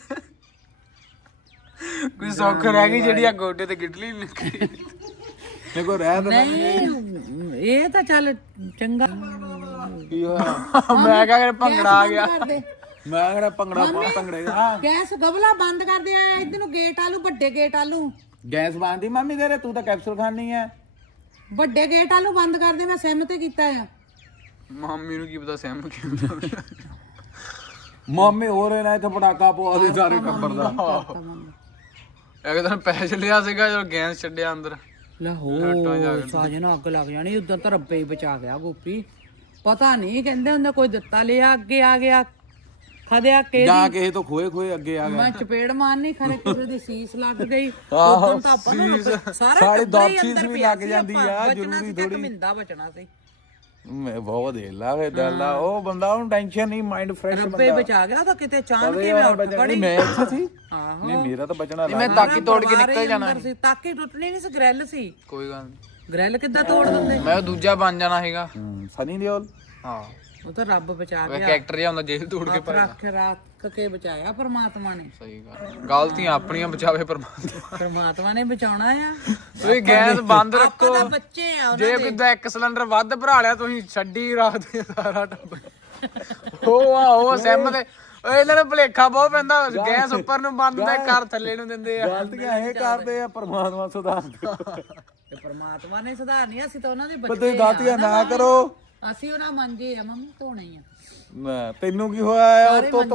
ਕੋਈ ਸੁੱਖ ਰਹਿ ਗਈ ਜਿਹੜੀ ਆ ਗੋਡੇ ਤੇ ਗਿਟਲੀ ਨਿਕਲੀ ਦੇਖੋ ਰਹਿ ਤਾਂ ਨਹੀਂ ਇਹ ਤਾਂ ਚੱਲ ਚੰਗਾ ਕੀ ਹੋਇਆ ਮੈਂ ਕਿਹਾ ਭੰਗੜਾ ਆ ਗਿਆ ਮੈਂ ਕਿਹੜਾ ਭੰਗੜਾ ਭੰਗੜੇ ਹਾਂ ਗੈਸ ਗਬਲਾ ਬੰਦ ਕਰ ਦੇ ਆ ਇੱਧਰ ਨੂੰ ਗੇਟ ਆਲੂ ਵੱਡੇ ਗੇਟ ਆਲੂ ਗੈਸ ਬੰਦੀ ਮੰਮੀ ਤੇਰੇ ਤੂੰ ਤਾਂ ਕੈਪਸੂਲ ਖਾਣੀ ਆ ਵੱਡੇ ਗੇਟ ਆਲੂ ਬੰਦ ਕਰ ਦੇ ਮੈਂ ਸਿਮ ਤੇ ਕੀਤਾ ਆ ਮਾਮੀ ਨੂੰ ਕੀ ਪਤਾ ਸਹਿਮ ਕਿਉਂ ਮੰਮੀ ਹੋਰ ਇਹਨਾਂ ਇੱਥੇ ਪਟਾਕਾ ਪਵਾ ਦੇ ਸਾਰੇ ਟੱਬਰ ਦਾ ਇੱਕ ਦਿਨ ਪੈਸੇ ਲਿਆ ਸੀਗਾ ਜਦੋਂ ਗੈਸ ਛੱਡਿਆ ਅੰਦਰ ਲਾਹੌਰ ਸਾਜਨ ਅੱਗ ਲੱਗ ਜਾਣੀ ਉਧਰ ਤਾਂ ਰੱਬੇ ਹੀ ਬਚਾ ਗਿਆ ਗੋਪੀ ਪਤਾ ਨਹੀਂ ਕਹਿੰਦੇ ਹੁੰਦਾ ਕੋਈ ਦਿੱਤਾ ਲਿਆ ਅੱਗੇ ਆ ਗਿਆ ਖਦਿਆ ਕੇ ਜਾਂ ਕਿਸੇ ਤੋਂ ਖੋਏ ਅੱਗੇ ਆ ਗਿਆ ਮੈਂ ਚਪੇੜ ਮਾਰਨੀ ਖਰੇ ਕਿਸੇ ਦੀ ਸੀਸ ਲੱਗ ਗਈ ਉਦੋਂ ਤਾਂ ਆਪਾਂ ਨੂੰ ਸਾਰੇ ਸਾਰੀ ਟੱਬਰ ਹੀ ਦਾਤ ਸੀਸ ਅੰਦਰ ਵੀ ਪਿਆ ਲੱਗ ਸੀ, ਜਾਂਦੀ ਆ, ਬਚਣਾ ਜ਼ਰੂਰੀ ਸੀ ਤੇ ਥੋੜ੍ਹੀ। ਮਿੰਦਾ ਬਚਣਾ ਸੀ ਮੈਂ ਬਹੁਤ ਦੇ ਲਾ ਵੇ ਦੱਲਾ ਉਹ ਬੰਦਾ ਉਹਨੂੰ ਟੈਨਸ਼ਨ ਨਹੀਂ ਮਾਈਂਡ ਫਰੈਸ਼ ਰੱਬੇ ਬਚਾ ਗਿਆ ਤਾਂ ਕਿਤੇ ਚਾਂਦ ਕੇ ਮੈਂ ਉੱਠ ਪੜੀ ਮੈਂ ਇੱਥੇ ਸੀ ਆਹੋ ਨਹੀਂ ਮੇਰਾ ਤਾਂ ਬਚਣਾ ਮੈਂ ਤਾਕੀ ਤੋੜ ਕੇ ਨਿਕਲ ਜਾਣਾ ਸੀ ਤਾਕੀ ਟੁੱਟਣੀ ਨਹੀਂ ਸੀ ਗ੍ਰਿਲ ਸੀ ਕੋਈ ਗੱਲ ਨਹੀਂ ਗ੍ਰਿਲ ਕਿੱਦਾਂ ਤੋੜ ਦਿੰਦੇ ਮੈਂ ਉਹ ਦੂਜਾ ਬਣ ਜਾਣਾ ਹੈਗਾ ਸਨੀ ਦਿਓਲ ਹਾਂ ਉਹ ਤਾਂ ਰੱਬ ਬਚਾ ਉਹ ਗਿਆ ਕੈਰੈਕਟਰ ਜਿਹਾ ਹੁੰਦਾ ਜੇਲ੍ਹ ਤੋੜ ਕੇ ਰੱਖ ਰੱਖ ਕੇ ਬਚਾਇਆ ਪਰਮਾਤਮਾ ਨੇ ਸਹੀ ਗੱਲ ਗਲਤੀਆਂ ਆਪਣੀਆਂ ਬਚਾਵੇ ਪਰਮਾਤਮਾ ਪਰਮਾਤਮਾ ਨੇ ਬਚਾਉਣਾ ਆ ਤੁਸੀਂ ਗੈਸ ਬੰਦ ਰੱਖੋ ਆਪਾਂ ਤਾਂ ਬੱਚੇ ਆ ਉਹਨਾਂ ਜੇ ਕਿਦਾਂ ਇੱਕ ਸਿਲੰਡਰ ਵੱਧ ਭਰਾ ਲਿਆ ਤੁਸੀਂ ਛੱਡੀ ਰੱਖਦੇ ਸਾਰਾ ਟੱਬਰ ਉਹ ਸਿਮ ਤੇ ਇਹਨਾਂ ਨੂੰ ਭੁਲੇਖਾ ਬਹੁਤ ਪੈਂਦਾ ਗੈਸ ਉੱਪਰ ਨੂੰ ਬੰਦ ਤੇ ਕਰ ਥੱਲੇ ਨੂੰ ਦਿੰਦੇ ਆ ਗਲਤੀਆਂ ਇਹ ਕਰਦੇ ਆ ਪਰਮਾਤਮਾ ਸੁਧਾਰ ਤੇ ਪਰਮਾਤਮਾ ਨੇ ਸੁਧਾਰਨੀ ਅਸੀਂ ਤਾਂ ਉਹਨਾਂ ਦੇ ਤੁਸੀਂ ਬੱਚੇ ਗਲਤੀਆਂ ਨਾ ਕਰੋ ਅਸੀਂ ਉਹਨਾਂ ਮੰਜੇ ਆ ਮੰਮੀ ਧੋਣੇ ਹੀ ਆ ਮੈਂ ਤੈਨੂੰ ਕੀ ਹੋਇਆ ਉਹ ਤੋਂ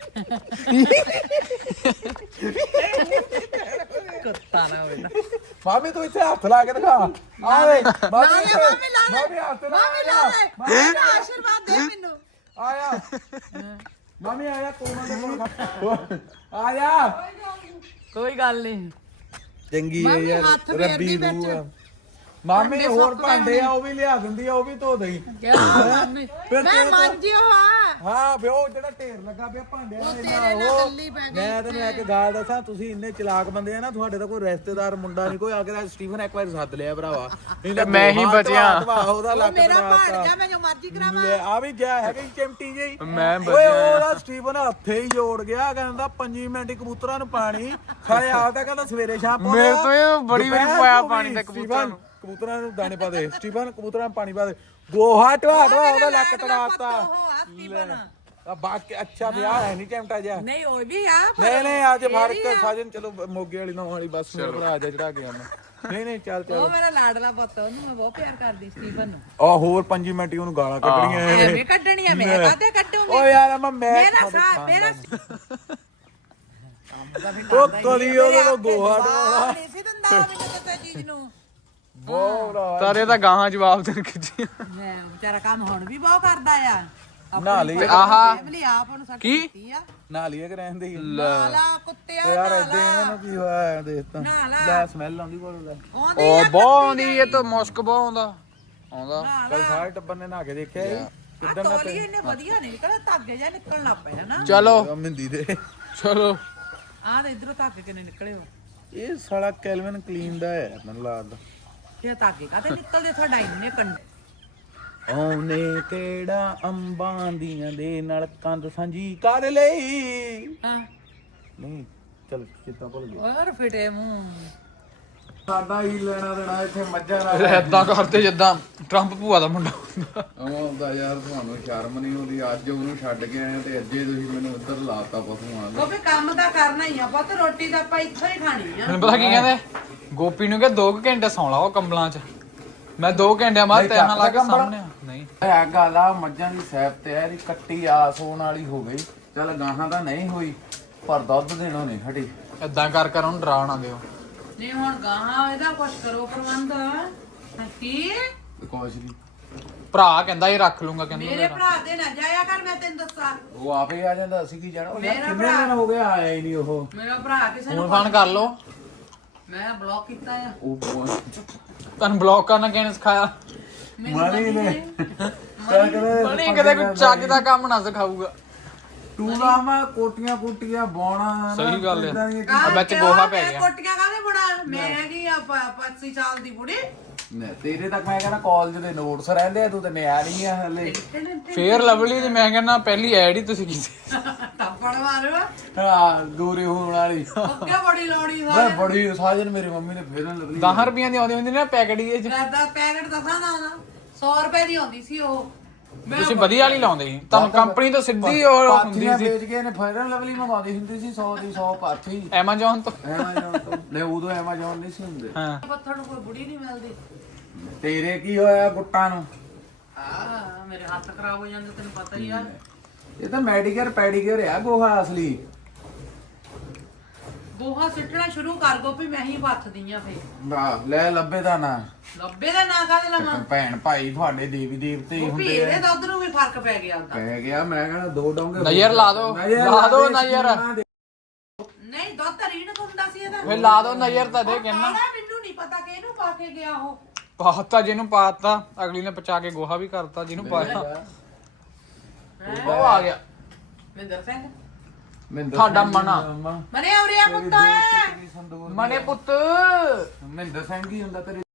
ਕੁੱਤਾ ਨਾ ਹੋਵੇ ਮਾਮੀ ਤੂੰ ਇੱਥੇ ਹੱਥ ਲਾ ਕੇ ਦਿਖਾ ਆ ਵੇ ਮਾਮੀ ਮਾਮੀ ਹੱਥ ਲਾ ਮਾਮੀ ਲਾ ਲੈ ਮਾਮੀ ਆਸ਼ੀਰਵਾਦ ਦੇ ਮੈਨੂੰ ਆਇਆ ਮਾਮੀ ਆਇਆ ਕੋਮਾ ਦੇ ਕੋਲ ਆਇਆ ਕੋਈ ਗੱਲ ਨਹੀਂ ਚੰਗੀ ਹੈ ਯਾਰ ਰੱਬੀ ਰੂਹ ਆ ਮਾਮੀ ਹੋਰ ਭਾਂਡੇ ਆ ਉਹ ਵੀ ਲਿਆ ਦਿੰਦੀ ਆ ਉਹ ਵੀ ਧੋ ਦੇਈ ਮੈਂ ਮੰਜਿਓ ਆ ਹਾਂ ਵੇ ਉਹ ਜਿਹੜਾ ਢੇਰ ਲੱਗਾ ਪਿਆ ਭਾਂਡਿਆਂ ਦਾ ਤੇਰੇ ਨਾਲ ਗੱਲੀ ਪੈ ਗਈ ਮੈਂ ਤੈਨੂੰ ਇੱਕ ਗੱਲ ਦੱਸਾਂ ਤੁਸੀਂ ਇੰਨੇ ਚਲਾਕ ਬੰਦੇ ਆ ਨਾ ਤੁਹਾਡੇ ਤਾਂ ਕੋਈ ਰਿਸ਼ਤੇਦਾਰ ਮੁੰਡਾ ਨਹੀਂ ਕੋਈ ਆ ਕੇ ਸਟੀਫਨ ਇੱਕ ਵਾਰ ਸੱਦ ਲਿਆ ਭਰਾਵਾ ਨਹੀਂ ਤਾਂ ਮੈਂ ਹੀ ਬਚਿਆ ਉਹਦਾ ਲੱਕ ਮੇਰਾ ਬਣਾਤਾ ਭਾੜ ਜਾ ਮੈਂ ਜੋ ਮਰਜ਼ੀ ਕਰਾਵਾਂ ਆ ਵੀ ਜਾ ਹੈਗੀ ਚਿਮਟੀ ਜਿਹੀ ਮੈਂ ਓਏ ਬਚਿਆ ਉਹਦਾ ਸਟੀਫਨ ਹੱਥੇ ਹੀ ਜੋੜ ਗਿਆ ਕਹਿੰਦਾ 5 ਮਿੰਟ ਹੀ ਕਬੂਤਰਾਂ ਨੂੰ ਪਾਣੀ ਖਾਏ ਆਪਦਾ ਕਹਿੰਦਾ ਸਵੇਰੇ ਸ਼ਾਮ ਪਾਉਂਦਾ ਮੇਰੇ ਤੋਂ ਇਹ ਬੜੀ ਵਾਰੀ ਪਾਇਆ ਪਾਣੀ ਤੇ ਕਬੂਤਰਾਂ ਨੂੰ ਕਬੂਤਰਾਂ ਨੂੰ ਦਾਣੇ ਪਾ ਦੇ ਸਟੀਫਨ ਕਬੂਤਰਾਂ ਨੂੰ ਪਾਣੀ ਪਾ ਦੇ ਗੋਹਾ ਢਵਾ ਉਹਦਾ ਲੱਕ ਤੜਾਤਾ ਆ ਬਾਕੀ ਅੱਛਾ ਵਿਆਹ ਹੈ ਨਹੀਂ ਚਿਮਟਾ ਜਿਹਾ ਨਹੀਂ ਉਹ ਵੀ ਆ ਨਹੀਂ ਅੱਜ ਫਰਕ ਸਾਜਨ ਚਲੋ ਮੋਗੇ ਵਾਲੀ ਨੌਂ ਵਾਲੀ ਬੱਸ ਮੇਰਾ ਭਰਾ ਜਾ ਚੜਾ ਗਿਆ ਮੈਂ ਨਹੀਂ ਚੱਲ ਉਹ ਮੇਰਾ ਲਾਡਲਾ ਪੁੱਤ ਉਹਨੂੰ ਮੈਂ ਬਹੁਤ ਪਿਆਰ ਕਰਦੀ ਸਟੀਫਨ ਨੂੰ ਆ ਹੋਰ 5 ਮਿੰਟ ਹੀ ਉਹਨੂੰ ਗਾਲਾਂ ਕੱਢਣੀਆਂ ਐਵੇਂ ਕੱਢਣੀਆਂ ਮੈਂ ਕਾਹਦੇ ਕੱਢੂੰਗੀ ਓ ਯਾਰ ਮੈਂ ਮੇਰਾ ਸਾਹ ਮੇਰਾ ਉਹ ਕਦੀ ਉਹਦਾ ਗੋਹਾ ਢਵਾਉਣਾ ਨਹੀਂ ਸੀ ਦਿੰਦਾ ਮੈਨੂੰ ਕਿਸੇ ਚੀਜ਼ ਨੂੰ ਬਹੁਤ ਤਾਰੇ ਤਾਂ ਗਾਹਾਂ ਜਵਾਬ ਦੇਣ ਖਿੱਚੀ ਮੈਂ ਵਿਚਾਰਾ ਕੰਮ ਹੁਣ ਵੀ ਬਹੁਤ ਕਰਦਾ ਆ ਨਹਾ ਲਈ ਤੇ ਆਹਾ ਫੈਮਿਲੀ ਆਪ ਨੂੰ ਸੱਟ ਕੀ? ਦਿੱਤੀ ਆ ਨਹਾ ਲਈ ਕਿ ਰਹਿਣ ਦੇ ਨਾਲਾ ਕੁੱਤਿਆ ਯਾਰ ਏਦਾਂ ਇਹਨਾਂ ਨੂੰ ਕੀ ਹੋਇਆ ਦੇਖਤਾ ਨਾਲਾ ਲੈ ਸਮੈਲ ਆਉਂਦੀ ਕੋਲ ਲੈ ਉਹ ਬਹੁਤ ਆਉਂਦੀ ਇਹ ਤਾਂ ਮੁਸ਼ਕ ਬਹੁਤ ਆਉਂਦਾ ਕੱਲ ਸਾਰੇ ਟੱਬਰ ਨੇ ਨਹਾ ਕੇ ਦੇਖਿਆ ਇਹ ਕਿੱਦਾਂ ਨਾ ਤੋਲੀ ਇਹਨੇ ਵਧੀਆ ਨਹੀਂ ਨਿਕਲਿਆ ਧਾਗੇ ਜਾਂ ਨਿਕਲਣ ਲੱਗ ਪਏ ਹਨਾ ਚਲੋ ਮਹਿੰਦੀ ਦੇ ਚਲੋ ਆਹ ਤੇ ਇਧਰੋਂ ਧਾਗੇ ਕਿੰਨੇ ਨਿਕਲੇ ਹੋ ਇਹ ਸਾਲਾ ਕੈਲਵਿਨ ਕਲੀਨ ਦਾ ਹੈ ਮੈਨੂੰ ਲੱਗਦਾ ਇਹ ਧਾਗੇ ਕਾਤੇ ਨਿਕਲਦੇ ਤੁਹਾਡਾ ਇੰਨੇ ਕੰਡੇ ਉਹਨੇ ਕਿਹੜਾ ਅੰਬਾਂ ਦੀਆਂ ਦੇ ਨਾਲ ਕੰਧ ਸਾਂਝੀ ਕਰ ਲਈ ਹਾਂ ਨਹੀਂ ਚਲ ਚਿੱਤਾ ਭੁੱਲ ਗਿਆ ਹੋਰ ਫਿਟੇ ਮੂੰਹ ਸਾਡਾ ਹੀ ਲੈਣਾ ਦੇਣਾ ਇੱਥੇ ਮੱਝਾਂ ਨਾਲ ਏਦਾਂ ਕਰਦੇ ਜਿੱਦਾਂ ਟਰੰਪ ਭੂਆ ਦਾ ਮੁੰਡਾ ਹੁੰਦਾ ਆਉਂਦਾ ਯਾਰ ਤੁਹਾਨੂੰ ਸ਼ਰਮ ਨਹੀਂ ਆਉਂਦੀ ਅੱਜ ਉਹਨੂੰ ਛੱਡ ਕੇ ਆਏ ਤੇ ਅੱਜੇ ਤੁਸੀਂ ਮੈਨੂੰ ਉੱਧਰ ਲਾਤਾ ਪਸ਼ੂਆਂ ਦੇ ਉਹ ਵੀ ਕੰਮ ਤਾਂ ਕਰਨਾ ਹੀ ਆ ਪੁੱਤ ਰੋਟੀ ਤਾਂ ਆਪਾਂ ਇੱਥੋਂ ਹੀ ਖਾਣੀ ਆ ਮੈਨੂੰ ਪਤਾ ਕੀ ਕਹਿੰਦੇ ਗੋਪੀ ਨੂੰ ਕਿ 2 ਘੰਟੇ ਸੌਂ ਲਾ ਉਹ ਕੰਬਲਾਂ 'ਚ ਮੈਂ 2 ਘੰਟਿਆਂ ਬਾਅਦ ਟਾਈਮ ਲਾ ਕੇ ਸਾਹਮਣੇ ਆ। ਨਹੀਂ ਇਹ ਗੱਲ ਆ ਮੱਝਾਂ ਦੀ ਸੈਬ ਤੇ ਇਹਦੀ ਕੱਟੀ ਆਸ ਹੋਣ ਵਾਲੀ ਹੋ ਗਈ ਚੱਲ ਗਾਹਾਂ ਤਾਂ ਨਹੀਂ ਹੋਈ ਪਰ ਦੁੱਧ ਦੇਣੋਂ ਨਹੀਂ ਹਟੀ ਏਦਾਂ ਕਰ ਕਰ ਉਹਨੂੰ ਡਰਾ ਨਾ ਦਿਓ ਨਹੀਂ ਹੁਣ ਗਾਹਾਂ ਇਹਦਾ ਕੁਛ ਕਰੋ ਪ੍ਰਬੰਧ ਕੀ ਕੁਛ ਨਹੀਂ ਭਰਾ ਕਹਿੰਦਾ ਇਹ ਰੱਖ ਲੂੰਗਾ ਕਹਿੰਦਾ ਮੇਰੇ ਭਰਾ ਦੇ ਨਾ ਜਾਇਆ ਕਰ ਮੈਂ ਤੈਨੂੰ ਦੱਸਾਂ ਉਹ ਆਪੇ ਆ ਜਾਂਦਾ ਅਸੀਂ ਕੀ ਜਾਣਾ ਉਹ ਯਾਰ ਮੇਰਾ ਕਿੰਨੇ ਭਰਾ- ਦਿਨ ਹੋ ਗਏ ਆਇਆ ਹੀ ਨਹੀਂ ਉਹ ਮੇਰਾ ਭਰਾ ਕਿਸੇ ਨੂੰ ਫੋਨ ਫਾਨ ਕਰ ਲਓ ਮੈਂ ਬਲੌਕ ਕੀਤਾ ਆ ਉਹ ਤੁਹਾਨੂੰ ਬਲੌਕ ਕਰਨਾ ਕਿਹਨੇ ਸਿਖਾਇਆ ਮਾਰੀ ਨੇ ਚੱਲ ਕਦੇ ਬਣੀ ਕਿਤੇ ਕੋਈ ਚੱਜ ਦਾ ਕੰਮ ਨਾ ਸਿਖਾਊਗਾ ਤੂੰ ਨਾ ਮੈਂ ਕੋਟੀਆਂ ਕੁੱਟੀਆਂ ਬੋਣਾ ਸਹੀ ਗੱਲ ਆ। ਏਦਾਂ ਦੀਆਂ ਆ ਵਿੱਚ ਗੋਹਾ ਪੈ ਗਿਆ ਕੋਟੀਆਂ ਕਾਹਦੇ ਬੁੜਾ ਮੈਂ ਹੈਗੀ ਆ 25 ਸਾਲ ਦੀ ਬੁੜੀ ਨੇ ਤੇਰੇ ਤੱਕ ਮੈਂ ਕਹਿੰਦਾ ਕਾਲਜ ਦੇ ਨੋਟਸ ਰਹਿੰਦੇ ਆ ਤੂੰ ਤੇ ਨਿਆ ਨਹੀਂ ਆ ਹਲੇ ਫੇਰ ਲਵਲੀ ਦੀ ਮੈਂ ਕਹਿੰਦਾ ਪਹਿਲੀ ਐਡ ਹੀ ਤੁਸੀਂ ਕੀਤੀ ਥੱਪੜ ਮਾਰੋ ਹਾਂ ਗੋਰੇ ਹੋਣ ਵਾਲੀ ਅੱਗੇ ਬੜੀ ਲੋੜੀ ਮੈਂ ਬੜੀ ਸਾਜਨ ਮੇਰੀ ਮੰਮੀ ਨੇ ਫੇਰਨ ਲੱਭੀ 10 ਰੁਪਈਆਂ ਦੀ ਆਉਂਦੀ ਹੁੰਦੀ ਨਾ ਪੈਕਟ ਹੀ ਇਹ 'ਚ। ਦਾ ਪੈਕਟ ਦਸਾਂ ਦਾ ਆਉਂਦਾ 100 ਰੁਪਏ ਦੀ ਆਉਂਦੀ ਸੀ ਉਹ ਤੁਸੀਂ ਵਧੀਆ ਵਾਲੀ ਲਾਉਂਦੇ ਸੀ ਤੁਹਾਨੂੰ ਕੰਪਨੀ ਤੋਂ ਸਿੱਧੀ ਉਹ ਹੁੰਦੀ ਪਾਥੀਆਂ ਸੀ ਵੇਚ ਕੇ ਨੇ ਫੇਰਨ ਲਵਲੀ ਮੰਗਵਾਉਂਦੀ ਹੁੰਦੀ ਸੀ 100 ਦੀ 100 ਪਾਥੀ ਐਮਾਜ਼ੋਨ ਤੋਂ ਐਮਾਜ਼ੋਨ ਤੋਂ ਲੈ ਉਦੋਂ ਐਮਾਜ਼ੋਨ ਨਹੀਂ ਸੀ ਹੁੰਦੇ ਹਾਂ ਪੱਥਰ ਨੂੰ ਕੋਈ ਬੁੜੀ ਨਹੀਂ ਮਿਲਦੀ ਤੇਰੇ ਕੀ ਹੋਇਆ ਗੁੱਟਾਂ ਨੂੰ ਆ ਮੇਰੇ ਹੱਥ ਖਰਾਬ ਹੋ ਜਾਂਦੇ ਤੈਨੂੰ ਪਤਾ ਹੀ ਆ ਇਹ ਤਾਂ ਮੈਡੀਕੇਅਰ ਪੈਡੀਕੇਅਰ ਆ ਗੋਹਾ ਅਸਲੀ ਗੋਹਾ ਸਿੱਟਣਾ ਸ਼ੁਰੂ ਕਰ ਗੋਪੀ ਮੈਂ ਹੀ ਵੱਥਦੀ ਆ ਫੇ ਵਾਹ ਲੈ ਲੱਭੇ ਦਾ ਨਾ ਲੱਭੇ ਦਾ ਨਾਂ ਕਾਹਦੇ ਲਵਾਂ ਭੈਣ ਭਾਈ ਤੁਹਾਡੇ ਦੇਵੀ ਦੇਵਤੇ ਹੀ ਗੋਪੀ ਹੁੰਦੇ ਇਹਦੇ ਆ ਤਾਂ ਉਧਰੋਂ ਵੀ ਫਰਕ ਪੈ ਗਿਆ ਉਹਦਾ ਪੈ ਗਿਆ ਮੈਂ ਕਹਿੰਦਾ 2 ਡੋਂਗੇ ਨਜ਼ਰ ਲਾ ਦਿਓ ਲਾ ਦਿਓ ਨਜ਼ਰ ਨਹੀਂ ਦੁੱਧ ਰੀਣ ਹੁੰਦਾ ਸੀ ਇਹਦਾ ਫੇਰ ਲਾ ਦਿਓ ਨਜ਼ਰ ਤਾਂ ਦੇ ਕਹਿੰਦਾ ਕਾਲਾ ਮੈਨੂੰ ਨਹੀਂ ਪਤਾ ਕਿ ਇਹਨੂੰ ਪਾ ਕੇ ਗਿਆ ਉਹ ਪਾਤਾ ਜਿਹਨੂੰ ਪਾਤਾ ਅਗਲੀ ਨੇ ਪਚਾ ਕੇ ਗੋਹਾ ਵੀ ਕਰਤਾ ਜਿਹਨੂੰ ਪਾਇਆ ਉਹ ਆ ਗਿਆ ਮਿੰਦਰ ਸਿੰਘ ਤੁਹਾਡਾ ਮਨਾ ਮਨੇ ਉਰਿਆ ਪੁੱਤ ਮਨੇ ਪੁੱਤ ਮਹਿੰਦਰ ਸਿੰਘ ਹੀ ਹੁੰਦਾ ਤੇਰੇ